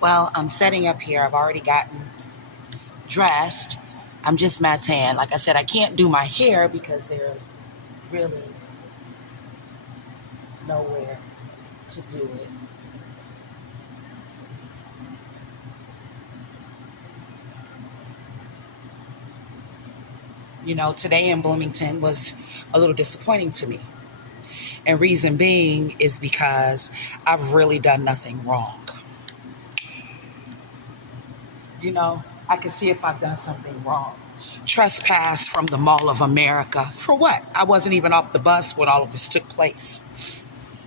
Well, I'm setting up here. I've already gotten dressed. I'm just Matan. Like I said, I can't do my hair because there's really nowhere to do it. You know, today in Bloomington was a little disappointing to me. And reason being is because I've really done nothing wrong. You know, I can see if I've done something wrong. Trespass from the Mall of America. For what? I wasn't even off the bus when all of this took place.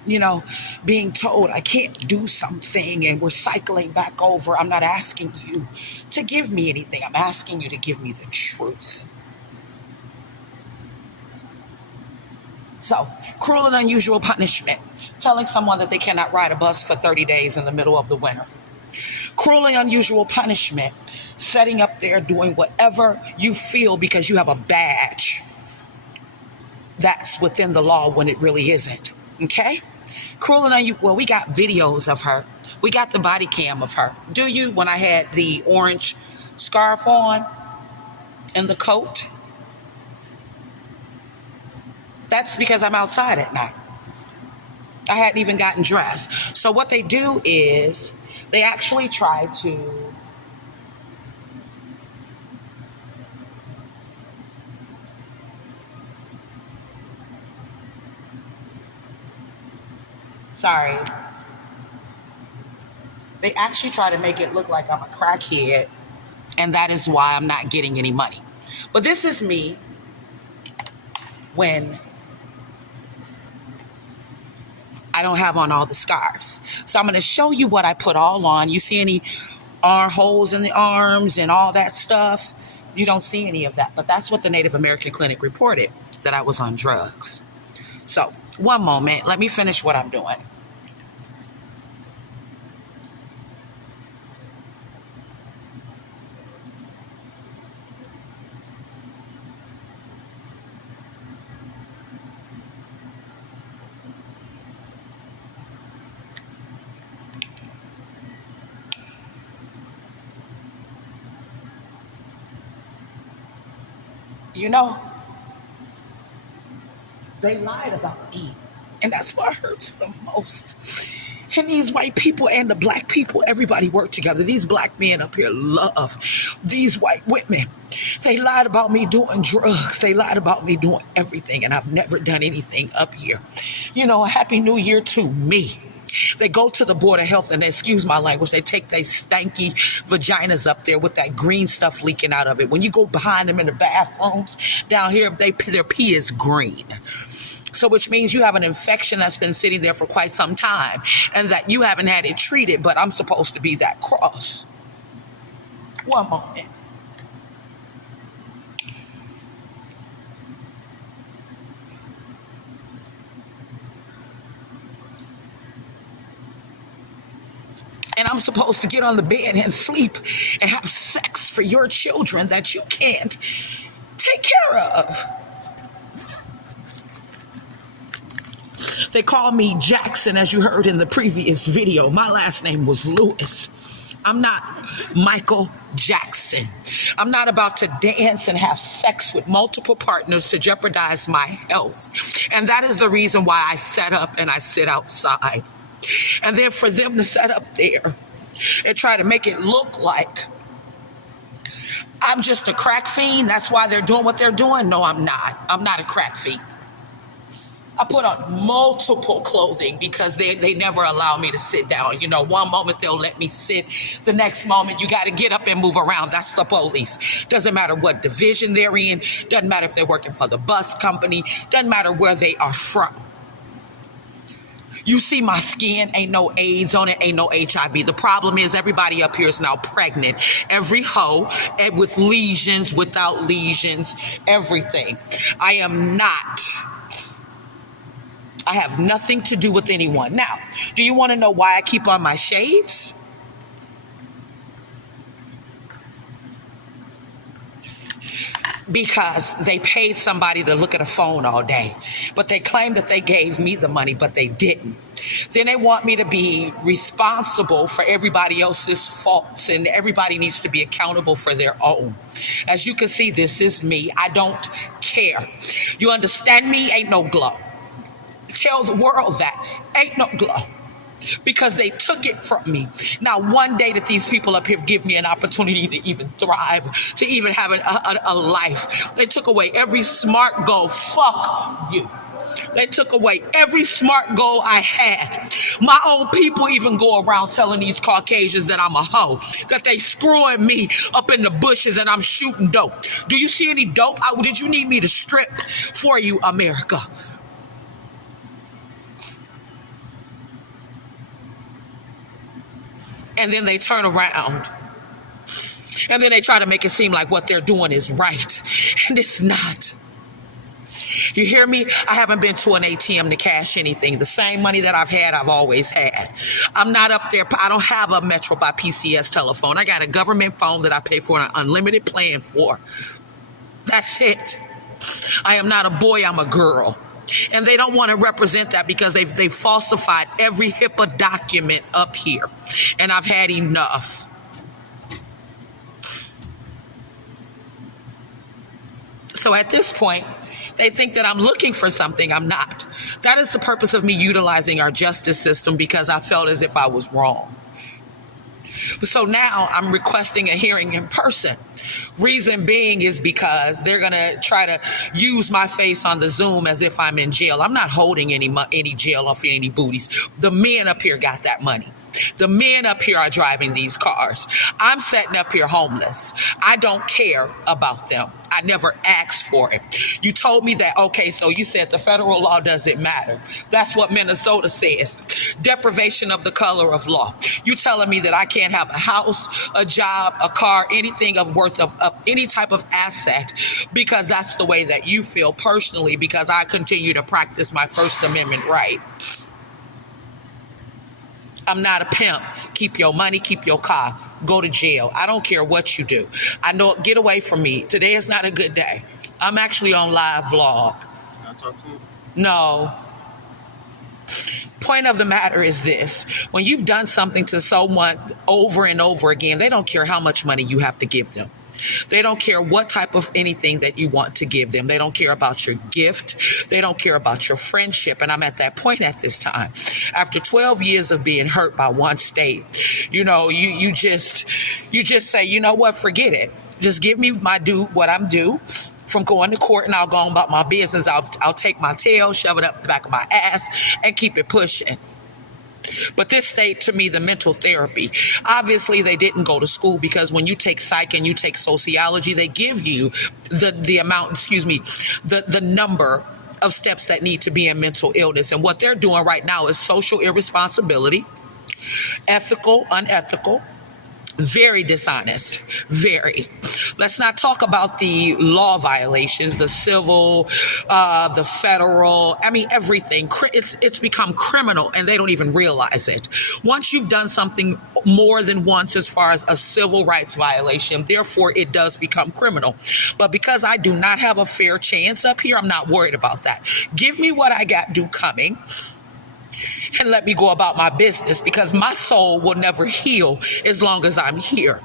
You know, being told I can't do something and we're cycling back over. I'm not asking you to give me anything. I'm asking you to give me the truth. So, cruel and unusual punishment. Telling someone that they cannot ride a bus for 30 days in the middle of the winter. Cruel and unusual punishment. Setting up there doing whatever you feel because you have a badge. That's within the law when it really isn't. Okay? Cruel and unusual. Well, we got videos of her. We got the body cam of her. Do you? When I had the orange scarf on and the coat. That's because I'm outside at night. I hadn't even gotten dressed. So what they do is they actually try to sorry. They actually try to make it look like I'm a crackhead, and that is why I'm not getting any money. But this is me when I don't have on all the scarves. So I'm going to show you what I put all on. You see any holes in the arms and all that stuff? You don't see any of that. But that's what the Native American Clinic reported, that I was on drugs. So one moment. Let me finish what I'm doing. You know, they lied about me. And that's what hurts the most. And these white people and the black people, everybody work together. These black men up here love these white women. They lied about me doing drugs. They lied about me doing everything. And I've never done anything up here. You know, Happy New Year to me. They go to the Board of Health and, excuse my language, they take their stanky vaginas up there with that green stuff leaking out of it. When you go behind them in the bathrooms down here, their pee is green. So which means you have an infection that's been sitting there for quite some time and that you haven't had it treated, but I'm supposed to be that cross. One moment. And I'm supposed to get on the bed and sleep and have sex for your children that you can't take care of. They call me Jackson, as you heard in the previous video. My last name was Lewis. I'm not Michael Jackson. I'm not about to dance and have sex with multiple partners to jeopardize my health. And that is the reason why I set up and I sit outside. And then for them to set up there and try to make it look like I'm just a crack fiend, that's why they're doing what they're doing. No, I'm not. I'm not a crack fiend. I put on multiple clothing because they never allow me to sit down. You know, one moment they'll let me sit. The next moment you got to get up and move around. That's the police. Doesn't matter what division they're in. Doesn't matter if they're working for the bus company. Doesn't matter where they are from. You see my skin, ain't no AIDS on it, ain't no HIV. The problem is everybody up here is now pregnant. Every hoe, with lesions, without lesions, everything. I am not. I have nothing to do with anyone. Now, do you want to know why I keep on my shades? because they paid somebody to look at a phone all day. But they claim that they gave me the money, but they didn't. Then they want me to be responsible for everybody else's faults, and everybody needs to be accountable for their own. As you can see, this is me. I don't care. You understand me? Ain't no glow. Tell the world that. Ain't no glow. Because they took it from me. Now, one day that these people up here give me an opportunity to even thrive, to even have a life. They took away every smart goal. Fuck you. They took away every smart goal I had. My own people even go around telling these Caucasians that I'm a hoe, that they screwing me up in the bushes and I'm shooting dope. Do you see any dope? Did you need me to strip for you, America? And then they turn around and then they try to make it seem like what they're doing is right. And it's not. You hear me? I haven't been to an ATM to cash anything. The same money that I've had, I've always had. I'm not up there. I don't have a Metro by PCS telephone. I got a government phone that I pay for an unlimited plan for. That's it. I am not a boy, I'm a girl. And they don't want to represent that because they've falsified every HIPAA document up here. And I've had enough. So at this point, they think that I'm looking for something. I'm not. That is the purpose of me utilizing our justice system, because I felt as if I was wrong. So now I'm requesting a hearing in person. Reason being is because they're going to try to use my face on the Zoom as if I'm in jail. I'm not holding any jail off any booties. The men up here got that money. The men up here are driving these cars. I'm sitting up here homeless. I don't care about them. I never asked for it. You told me that, okay, so you said the federal law doesn't matter. That's what Minnesota says. Deprivation of the color of law. You telling me that I can't have a house, a job, a car, anything of worth of any type of asset, because that's the way that you feel personally, because I continue to practice my First Amendment right. I'm not a pimp. Keep your money, keep your car. Go to jail. I don't care what you do. I know, get away from me. Today is not a good day. I'm actually on live vlog. Can I talk to him? No. Point of the matter is this. When you've done something to someone over and over again, they don't care how much money you have to give them. They don't care what type of anything that you want to give them. They don't care about your gift. They don't care about your friendship. And I'm at that point at this time. After 12 years of being hurt by one state, you know, you just say, you know what, forget it. Just give me my due, what I'm due from going to court, and I'll go on about my business. I'll take my tail, shove it up the back of my ass, and keep it pushing. But this state, to me, the mental therapy, obviously they didn't go to school, because when you take psych and you take sociology, they give you the number of steps that need to be in mental illness. And what they're doing right now is social irresponsibility, ethical, unethical, very dishonest, very. Let's not talk about the law violations, the civil, the federal, I mean, everything. It's become criminal, and they don't even realize it. Once you've done something more than once as far as a civil rights violation, therefore it does become criminal. But because I do not have a fair chance up here, I'm not worried about that. Give me what I got due coming, and let me go about my business, because my soul will never heal as long as I'm here.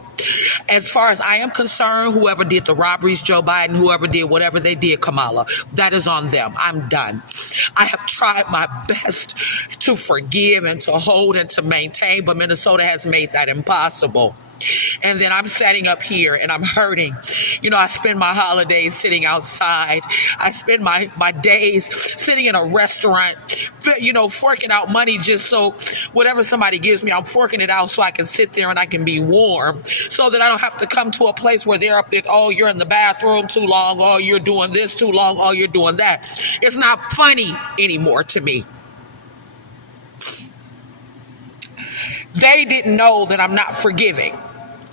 As far as I am concerned, whoever did the robberies, Joe Biden, whoever did whatever they did, Kamala, that is on them. I'm done. I have tried my best to forgive and to hold and to maintain, but Minnesota has made that impossible. And then I'm sitting up here and I'm hurting. You know, I spend my holidays sitting outside. I spend my days sitting in a restaurant, you know, forking out money just so whatever somebody gives me, I'm forking it out so I can sit there and I can be warm, so that I don't have to come to a place where they're up there, oh, you're in the bathroom too long, oh, you're doing this too long, oh, you're doing that. It's not funny anymore to me. They didn't know that I'm not forgiving.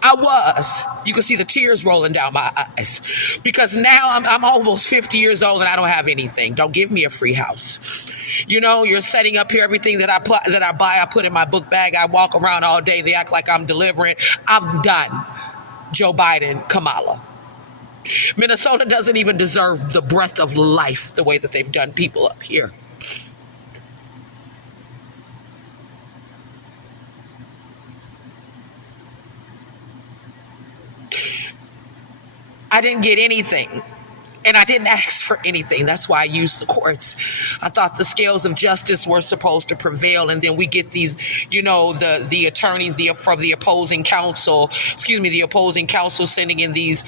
I was. You can see the tears rolling down my eyes, because now I'm almost 50 years old and I don't have anything. Don't give me a free house. You know, you're setting up here everything that I buy, I put in my book bag. I walk around all day. They act like I'm delivering. I'm done. Joe Biden, Kamala. Minnesota doesn't even deserve the breath of life the way that they've done people up here. I didn't get anything. And I didn't ask for anything. That's why I used the courts. I thought the scales of justice were supposed to prevail. And then we get these, the attorneys from the opposing counsel, the opposing counsel sending in these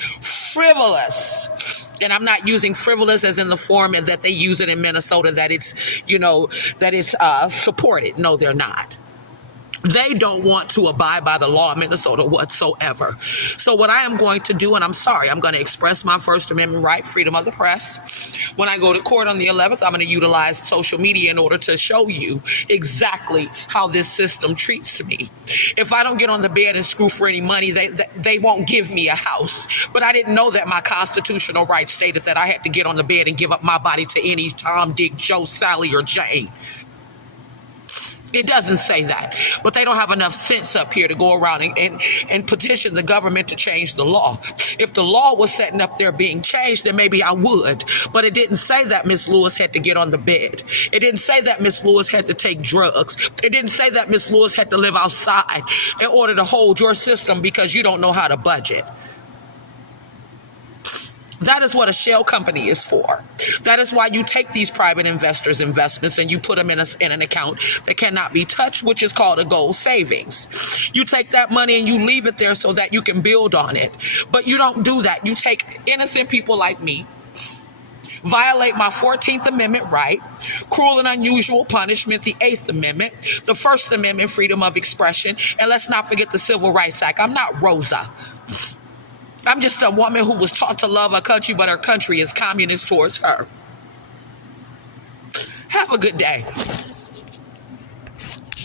frivolous, and I'm not using frivolous as in the form that they use it in Minnesota, that it's supported. No, they're not. They don't want to abide by the law of Minnesota whatsoever. So what I am going to do, and I'm sorry, I'm going to express my First Amendment right, freedom of the press. When I go to court on the 11th, I'm going to utilize social media in order to show you exactly how this system treats me. If I don't get on the bed and screw for any money, they won't give me a house. But I didn't know that my constitutional right stated that I had to get on the bed and give up my body to any Tom, Dick, Joe, Sally, or Jane. It doesn't say that, but they don't have enough sense up here to go around and petition the government to change the law. If the law was setting up there being changed, then maybe I would, but it didn't say that Miss Lewis had to get on the bed. It didn't say that Miss Lewis had to take drugs. It didn't say that Miss Lewis had to live outside in order to hold your system because you don't know how to budget. That is what a shell company is for. That is why you take these private investors' investments and you put them in an account that cannot be touched, which is called a gold savings. You take that money and you leave it there so that you can build on it. But you don't do that. You take innocent people like me, violate my 14th Amendment right, cruel and unusual punishment, the 8th Amendment, the First Amendment, freedom of expression, and let's not forget the Civil Rights Act. I'm not Rosa. I'm just a woman who was taught to love her country, but her country is communist towards her. Have a good day.